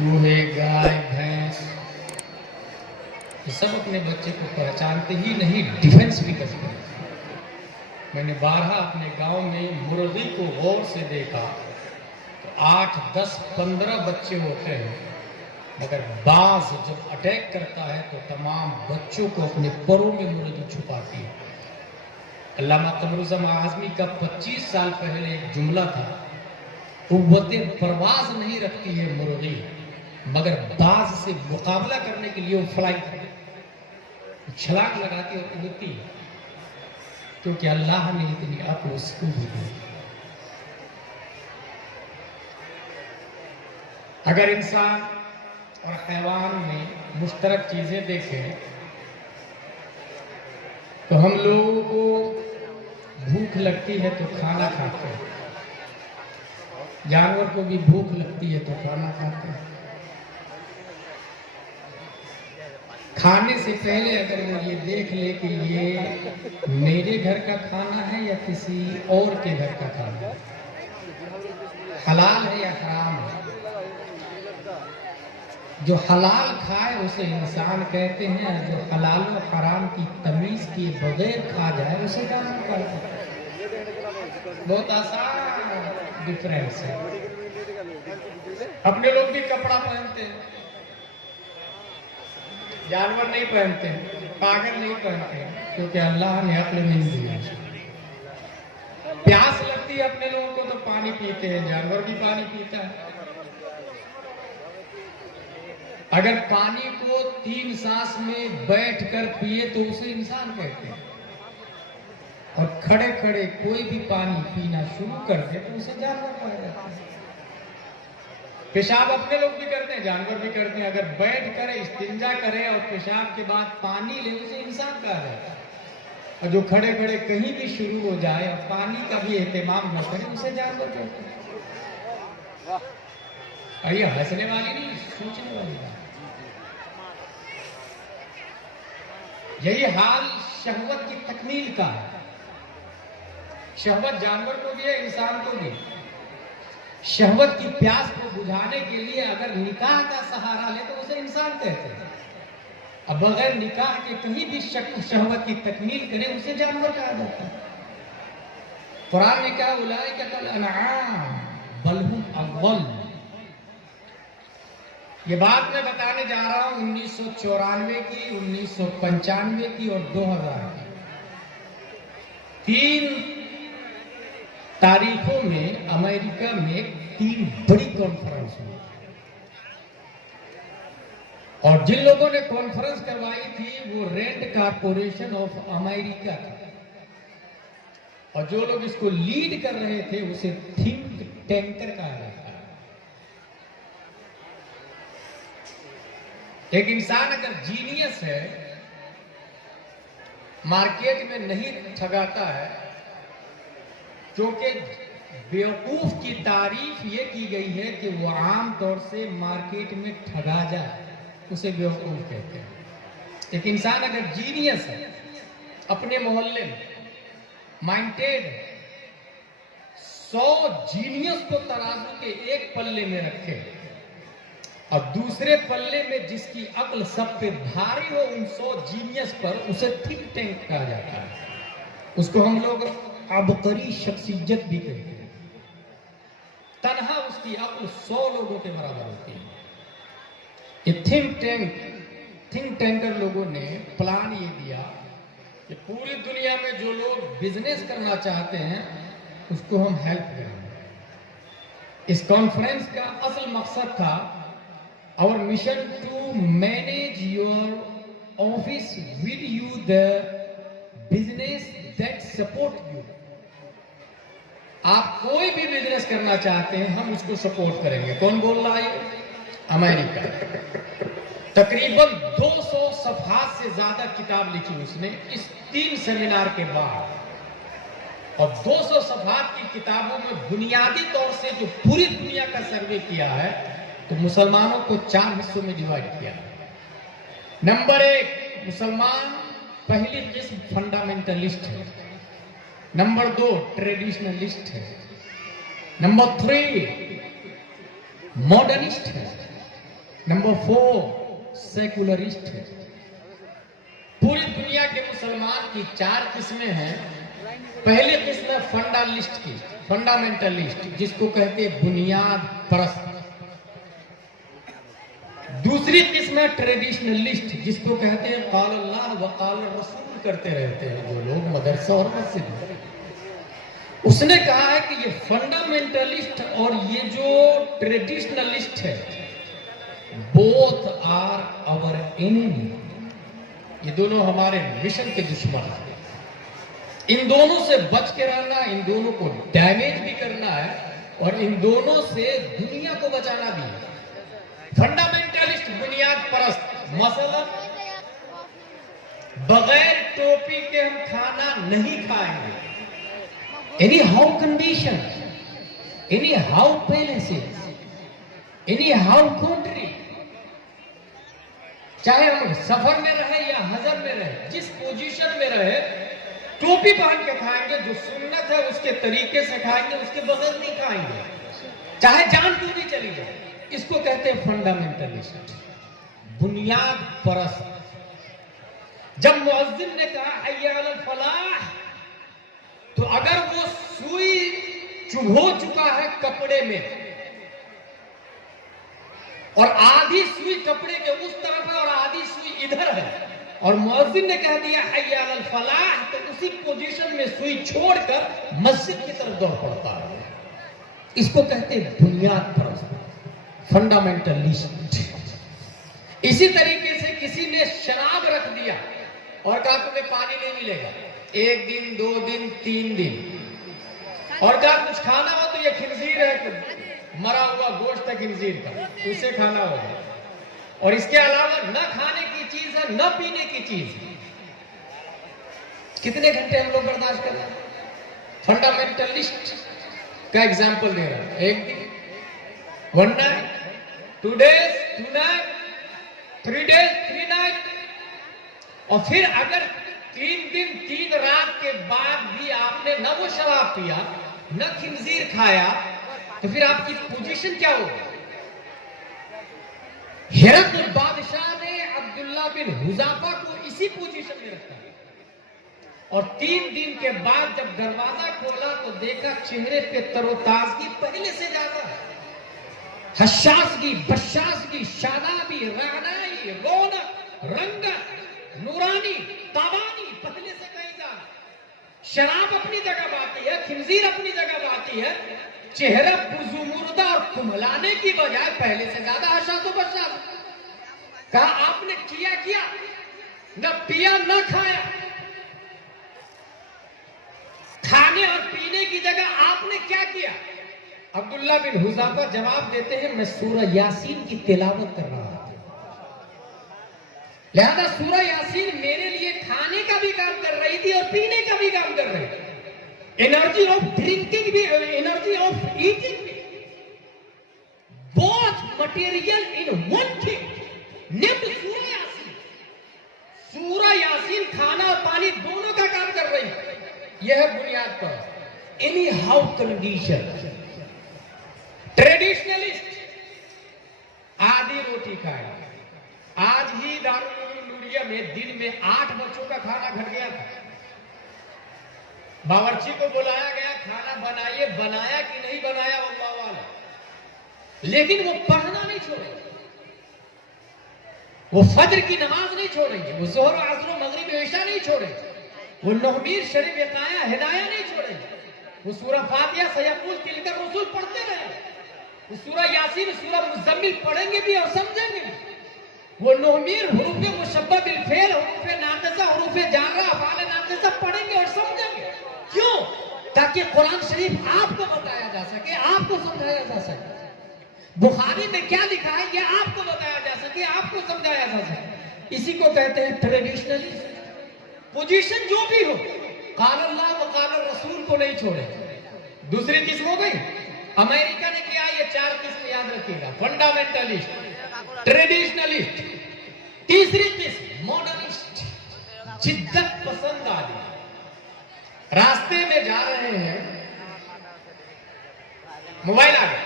चूहे, गाय, भैंस, ये सब अपने बच्चे को पहचानते ही नहीं, डिफेंस भी करते हैं। मैंने बारहा अपने गांव में मुर्गी को गौर से देखा तो 8, 10, 15 बच्चे होते हैं, मगर बाज जब अटैक करता है तो तमाम बच्चों को अपने परों में मुर्गी छुपाती है। अल्लामा कमरुज़्ज़मान आज़मी का 25 साल पहले एक जुमला था, कुव्वते परवाज नहीं रखती है मुर्गी, मगर बाज से मुकाबला करने के लिए वो फ्लाई करती, छलांग लगाती और उड़ती है, क्योंकि अल्लाह ने इतनी अक्ल उसको भी दी। अगर इंसान और हैवान में मुश्तरक चीजें देखें तो हम लोगों को भूख लगती है तो खाना खाते हैं, जानवर को भी भूख लगती है तो खाना खाते हैं। खाने से पहले अगर वो ये देख ले कि ये मेरे घर का खाना है या किसी और के घर का खाना है, हलाल है या हराम है। जो हलाल खाए उसे इंसान कहते हैं, जो हलाल और हराम की तमीज किए बगैर खा जाए उसे जानवर कहते हैं। बहुत आसान डिफरेंस है। अपने लोग भी कपड़ा पहनते हैं, जानवर नहीं पहनते हैं, पागल नहीं पहनते हैं, क्योंकि अल्लाह ने अक्ल नहीं दिया। प्यास लगती है अपने लोगों को तो पानी पीते हैं, जानवर भी पानी पीता है। अगर पानी को 3 सांस में बैठकर पिए तो उसे इंसान कहते हैं, और खड़े खड़े कोई भी पानी पीना शुरू कर दे तो उसे जानवर कहा जाता है। पेशाब अपने लोग भी करते हैं, जानवर भी करते हैं। अगर बैठ कर इस्तिंजा करे और पेशाब के बाद पानी ले उसे इंसान कहा जाता है, और जो खड़े खड़े कहीं भी शुरू हो जाए और पानी का भी एहतमाम न करे उसे जानवर कहते हैं। और ये हंसने वाली नहीं, सोचने वाली बात। यही हाल शहवत की तकमील का है। शहवत जानवर को भी है, इंसान को भी। शहवत की प्यास को बुझाने के लिए अगर निकाह का सहारा ले तो उसे इंसान कहते हैं, अब बगैर निकाह के कहीं भी शहवत की तकमील करे उसे जानवर कहा जाता है। कुरान ने कहा उलाइका कल अनआम बल हुम अज़ल। ये बात मैं बताने जा रहा हूं 1994 की, 1995 की और 2000 की। 3 तारीखों में अमेरिका में 3 बड़ी कॉन्फ्रेंस हुई, और जिन लोगों ने कॉन्फ्रेंस करवाई थी वो रेंट कारपोरेशन ऑफ अमेरिका था, और जो लोग इसको लीड कर रहे थे उसे थिंक टैंकर कहा जाता है। एक इंसान अगर जीनियस है, मार्केट में नहीं ठगाता है, क्योंकि बेवकूफ की तारीफ ये की गई है कि वो आम तौर से मार्केट में ठगा जाए, उसे बेवकूफ कहते हैं। एक इंसान अगर जीनियस है, अपने मोहल्ले में माइंडेड, 100 जीनियस को तराजू के एक पल्ले में रखे और दूसरे पल्ले में जिसकी अक्ल सब पे भारी हो, उन 100 जीनियस पर उसे थिंक टैंक कहा जाता है। उसको हम लोग अबकरी शख्सियत भी कहते हैं। तन्हा उसकी अक्ल 100 लोगों के बराबर होती है। ये थिंक टैंकर लोगों ने प्लान ये दिया कि पूरी दुनिया में जो लोग बिजनेस करना चाहते हैं उसको हम हेल्प करेंगे। इस कॉन्फ्रेंस का असल मकसद था our mission to manage your office with you the business that support you। आप कोई भी बिजनेस करना चाहते हैं हम उसको सपोर्ट करेंगे। कौन बोल रहा है? अमेरिका। तकरीबन 200 सफ़हात से ज्यादा किताब लिखी उसने इस 3 सेमिनार के बाद, और 200 सफ़हात की किताबों में बुनियादी तौर से जो पूरी दुनिया का सर्वे किया है तो मुसलमानों को 4 हिस्सों में डिवाइड किया। नंबर 1 मुसलमान पहली किस्म फंडामेंटलिस्ट है, नंबर 2 ट्रेडिशनलिस्ट है, नंबर 3 मॉडर्निस्ट है, नंबर 4 सेकुलरिस्ट है। पूरी दुनिया के मुसलमान की 4 किस्में हैं। पहली किस्म है फंडालिस्ट की, फंडामेंटलिस्ट, जिसको कहते हैं बुनियाद परस्त। दूसरी किस्म है ट्रेडिशनलिस्ट, जिसको कहते हैं काल अल्लाह व काल रसूल करते रहते हैं जो लोग मदरसा और मस्जिद में। उसने कहा है कि ये फंडामेंटलिस्ट और ये जो ट्रेडिशनलिस्ट है, बोथ आर आवर एनिमी, ये दोनों हमारे मिशन के दुश्मन हैं। इन दोनों से बच के रहना, इन दोनों को डैमेज भी करना है और इन दोनों से दुनिया को बचाना भी है। फंडामेंटलिस्ट बुनियाद परस्त, मसलन बगैर टोपी के हम खाना नहीं खाएंगे। Any how condition, any how palaces, any how country, चाहे हम सफर में रहे या हजर में रहे, जिस पोजीशन में रहे, टोपी पहन के खाएंगे। जो सुन्नत है उसके तरीके से खाएंगे, उसके बगैर नहीं खाएंगे, चाहे जान क्यों नहीं चली जाए। इसको कहते हैं फंडामेंटलिस्ट, बुनियाद परस्त। जब मुअज्जिन ने कहा हय्या अलल फलाह, तो अगर वो सुई चुभो चुका है कपड़े में और आधी सुई कपड़े के उस तरफ है और आधी सुई इधर है, और मुअज्जिन ने कह दिया हय्या अलल फलाह, तो उसी पोजीशन में सुई छोड़कर मस्जिद की तरफ दौड़ पड़ता है। इसको कहते हैं बुनियाद परस्त, फंडामेंटलिस्ट। इसी तरीके से किसी ने शराब रख दिया और कहा तुम्हें पानी नहीं मिलेगा 1 दिन 2 दिन 3 दिन, और कहा कुछ खाना हो तो ये खिंजीर है, मरा हुआ गोश्त है खिंजीर का, उसे खाना होगा, और इसके अलावा न खाने की चीज है न पीने की चीज है। कितने घंटे हम लोग बर्दाश्त कर रहे हैं? फंडामेंटलिस्ट का एग्जाम्पल दे रहा हूं। 1 दिन, 1 night, 2 days 2 night, 3 days 3 night, और फिर अगर 3 दिन 3 रात के बाद भी आपने न वो शराब पिया न खिंजीर खाया, तो फिर आपकी पोजीशन क्या होगी? हिरक़ल बादशाह ने अब्दुल्ला बिन हुज़ाफा को इसी पोजीशन में रखा, और 3 दिन के बाद जब दरवाजा खोला तो देखा चेहरे पे तरोताजगी पहले से ज्यादा है। हशासगी, बशासगी, शादाबी, रानाई, रौनक, रंगत, नूरानी, ताबानी पहले से कहीं ज्यादा। शराब अपनी जगह बाती है, खिंजीर अपनी जगह बाती है, चेहरा पुरजुमुर्दा और कुम्हलाने की बजाय पहले से ज्यादा हशासो बशास। कहा आपने किया न पिया न खाया, खाने और पीने की जगह आपने क्या किया? अब्दुल्ला बिन हुज़ाफा जवाब देते हैं मैं सूरह यासीन की तिलावत कर रहा था, लिहाजा सूरह यासीन मेरे लिए खाने का भी काम कर रही थी और पीने का भी काम कर रही थी। एनर्जी ऑफ ड्रिंकिंग भी, एनर्जी ऑफ ईटिंग भी, both material in one thing named सूरह यासीन। सूरह यासीन खाना और पानी दोनों का काम कर रही है। यह है बुनियाद पर एनी हाउ कंडीशन। ट्रेडिशनलिस्ट आधी रोटी खाए। आज ही दारुल उलूम नूरिया में दिन में 8 बच्चों का खाना घट गया था। बावर्ची को बुलाया गया, खाना बनाइए, बनाया कि नहीं बनाया अल्लाह वाला, लेकिन वो पढ़ना नहीं छोड़े, वो फज्र की नमाज नहीं छोड़ेंगे, वो ज़ोहर और असर और मगरिब इशा नहीं छोड़ेंगे, वो नहमीर शरीफ यकाया हिदाया नहीं छोड़ेंगे, वो सूरह फातिहा सयक़ूल तिलका रसूल पढ़ते रहेंगे, वो सूरह यासीन सूरह मुज़म्मिल पढ़ेंगे भी और समझेंगे भी, वो नहमीर हुरूफ मुशब्बह बिल फ़ेल, हुरूफ नाक़िसा, हुरूफ जारा, अफ़आल नाक़िसा पढ़ेंगे और समझेंगे। क्यों? ताकि कुरान शरीफ आपको बताया जा सके, आपको समझाया जा सके। बुखारी में क्या लिखा है ये आपको बताया जा सके, आपको समझाया जा सके। इसी को कहते हैं ट्रेडिशनलिस्ट। पोजीशन जो भी हो, क़ाल अल्लाह व क़ाल रसूल को नहीं छोड़े। दूसरी किस्म हो गई, अमेरिका ने किया, ये 4 किस्म याद रखिएगा, फंडामेंटलिस्ट, ट्रेडिशनलिस्ट। तीसरी किस्म मॉडर्निस्ट, जिद्दत पसंद आदमी। रास्ते में जा रहे हैं, मोबाइल आ गया,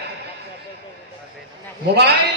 mobile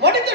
What is the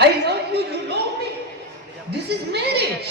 I love you, you love me. This is marriage.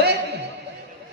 baby.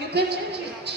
you can change it.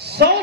100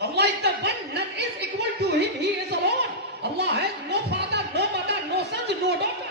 Allah is the one, none is equal to him, he is alone. Allah has no father, no mother, no sons, no daughter.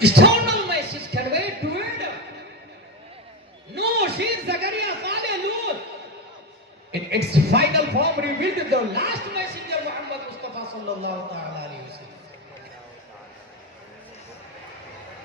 External message conveyed to Adam. No, she is Zakaria, Saleh, Lut. In its final form revealed the last messenger Muhammad Mustafa sallallahu ta'ala alayhi wa sallam.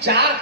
4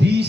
20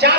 4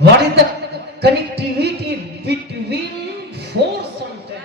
What is the connectivity between 4 sentences?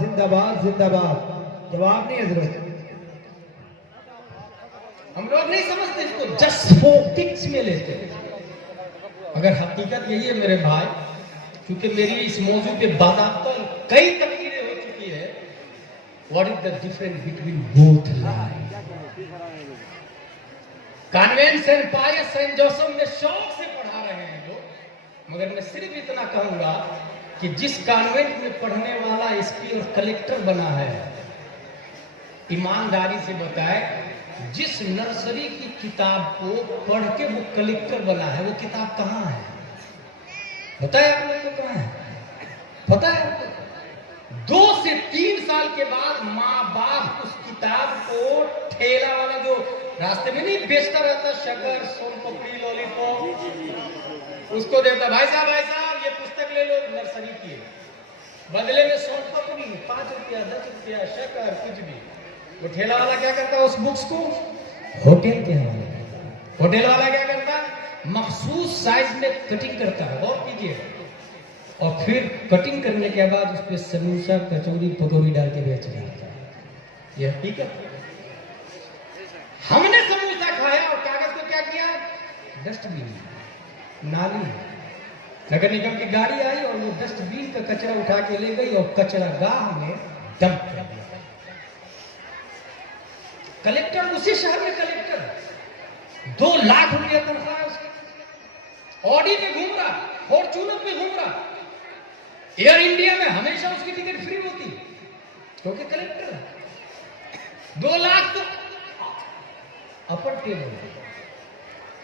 जिंदाबाद जिंदाबाद। जवाब नहीं हजरत। हम लोग नहीं समझते इसको, just for kicks में लेते हैं। मगर हकीकत यही है मेरे भाई, क्योंकि मेरी इस मौजू पे बाज़ाब्ता कई तकरीरें हो चुकी है। What is the difference between both life? Convent saint Pius saint Joseph में शौक से पढ़ा रहे हैं लोग, मगर मैं सिर्फ इतना कहूंगा कि जिस कॉन्वेंट में पढ़ने वाला एसपी और कलेक्टर बना है, ईमानदारी से बताए, जिस नर्सरी की किताब को पढ़ के वो कलेक्टर बना है, वो किताब कहाँ है? बताए आप लोगों को कहाँ है? पता है आपको? 2 से 3 साल के बाद माँ बाप उस किताब को ठेला वाला जो रास्ते में नहीं बेचता रहता, शक्कर सोन पपड़ी लॉलीपॉप, उसको देता, भाई साहब ये पुस्तक ले लो, नर्सरी की है। बदले में सोन पपड़ी 5 रुपया 10 रुपया शक्कर कुछ भी। वो ठेला वाला क्या करता है? उस बुक्स को होटल के होटल वाला क्या करता है? मखसूस साइज में कटिंग करता है, और कीजिए, और फिर कटिंग करने के बाद उस पर समोसा कचौरी पकौड़ी डाल के बेच रहा था। यह हकीकत। हमने समोसा खाया और कागज को क्या किया? डस्टबिन, नाली, नगर निगम की गाड़ी आई और वो डस्टबिन का कचरा उठा के ले गई और कचरा गाह में डंप कर दिया। कलेक्टर, उसी शहर में कलेक्टर, 2 लाख रुपया तनख्वाह उसकी, ऑडी में घूम रहा, फॉर्च्यूनर में घूम रहा, एयर इंडिया में हमेशा उसकी टिकट फ्री होती, क्योंकि कलेक्टर है। 2 लाख तो अपर टेबल,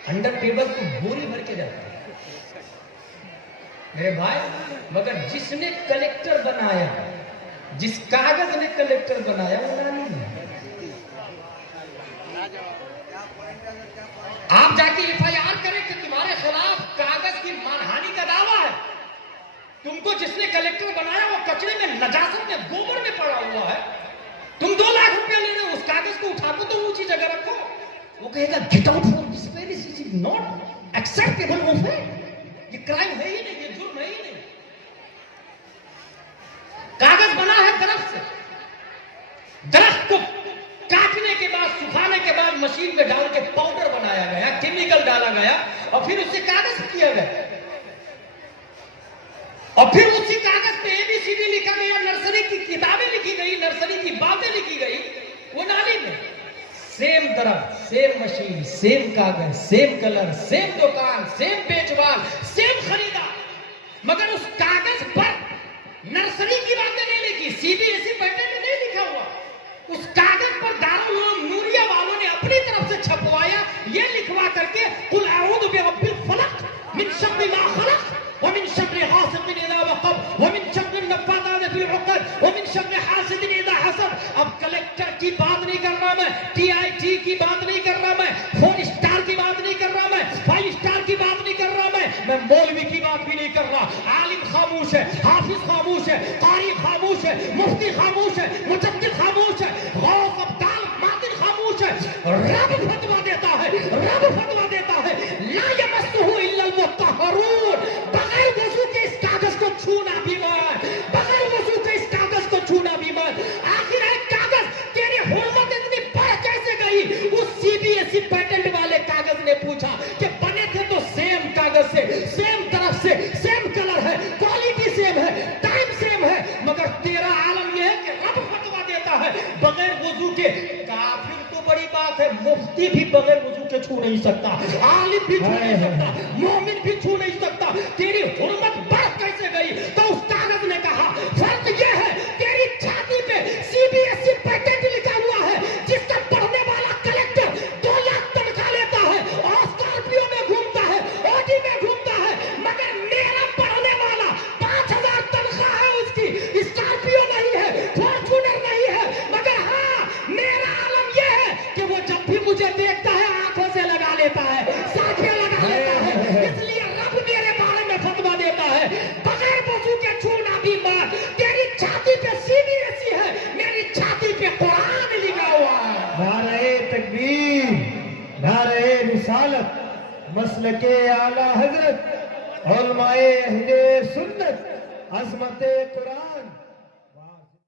अंडर टेबल तो बोरी भर के जाता है मेरे भाई। मगर जिसने कलेक्टर बनाया, जिस कागज ने कलेक्टर बनाया, वो नानी है। आप जाके एफआईआर करें कि तुम्हारे खिलाफ कागज की मानहानि का दावा है। तुमको जिसने कलेक्टर बनाया वो कचरे में, नजासत में, गोबर में पड़ा हुआ है। तुम 2 लाख रुपया ले रहे हो, उस कागज को उठा तो ऊंची जगह रखो। वो कहेगा get out from this place, it is not acceptable offence. ये क्राइम है ही नहीं, ये जुर्म है ही नहीं। कागज बना है दरख्त से, दरख्त को काटने के बाद, सुखाने के बाद मशीन में डाल के पाउडर बनाया गया, केमिकल डाला गया और फिर उससे कागज किया गया, और फिर उसी कागज पे ABCD लिखा गया, नर्सरी की किताबें लिखी गई, नर्सरी की बातें लिखी गई। वो नाली में सेम दरख्त, सेम मशीन, सेम कागज, सेम कलर, सेम दुकान, सेम बेचवाल, सेम खरीदार, मगर उस कागज पर नर्सरी की बातें नहीं लिखी, CBSE पैटर्न में नहीं लिखा हुआ। उस कागज पर दारुल उलूम नूरिया वालों ने अपनी तरफ से छपवाया, ये लिखवा करके कुल अऊज़ु बिरब्बिल फलक मिन शर्रि मा खलक व मिन शर्रि हासिदिन इज़ा वक़ब व मिन शर्रि नफ़्फ़ाथाति फ़िल उक़द व मिन शर्रि हासिदिन इज़ा हसद। अब कलेक्टर की बात नहीं कर रहा मैं, TIT की बात नहीं कर रहा मैं, 4 स्टार की बात नहीं कर रहा मैं, 5 स्टार की बात नहीं कर रहा मैं मौलवी की बात भी नहीं कर रहा। आलिम खामोश है, हाफिज खामोश है, कारी खामोश है, मुफ्ती खामोश है, मुजद्दिद खामोश है, गौस अब्दाल मातिन खामोश है। रब फतवा देता है, रब फतवा देता है, ला यमस्सुहु इल्लल मुत्तहरून। बगैर वजू के इस कागज को छूना भी मत, बगैर वजू के इस कागज को छूना भी मत। आखिर है कागज, तेरी हुर्मत इतनी बढ़ कैसे गई? उस CBSE पेटेंट वाले कागज ने पूछा कि बने थे तो सेम कागज से, सेम तरफ से, सेम कलर है, क्वालिटी सेम है, टाइम सेम है, मगर तेरा आलम यह है कि रब फतवा देता है बगैर वजू के। काफिर तो बड़ी बात है, मुफ्ती भी बगैर वजू के छू नहीं सकता, आलिम भी छू नहीं सकता, मोमिन भी छू नहीं सकता। तेरी हुर्मत बढ़ कैसे गई? तो उस कागज ने कहा फर्क यह है, तेरी छाती पे CBSE पेटेंट लिखा हुआ है, जिसका पढ़ने वाला कलेक्टर 2 लाख तनख्वाह लेता है और स्कॉर्पियो में घूमता है, ऑडी में घूमता है, मगर मेरा पढ़ने वाला 5000 तनख्वाह है उसकी, स्कॉर्पियो नहीं है, फॉर्च्यूनर नहीं है, मगर हाँ मेरा आलम यह है कि वो जब भी मुझे देखता है आंखों से लगा लेता है, साथियां लगा लेता है। इसलिए रब मेरे बारे में फतवा देता है बगैर वजू के छूना भी मत। तेरी छाती पे CBSE है, मेरी छाती पे कुरान लिखा हुआ है। नारे तकबीर, नारे रिसालत, मसलके आला हजरत, उलमाए अहले सुन्नत, अज़मते कुरान।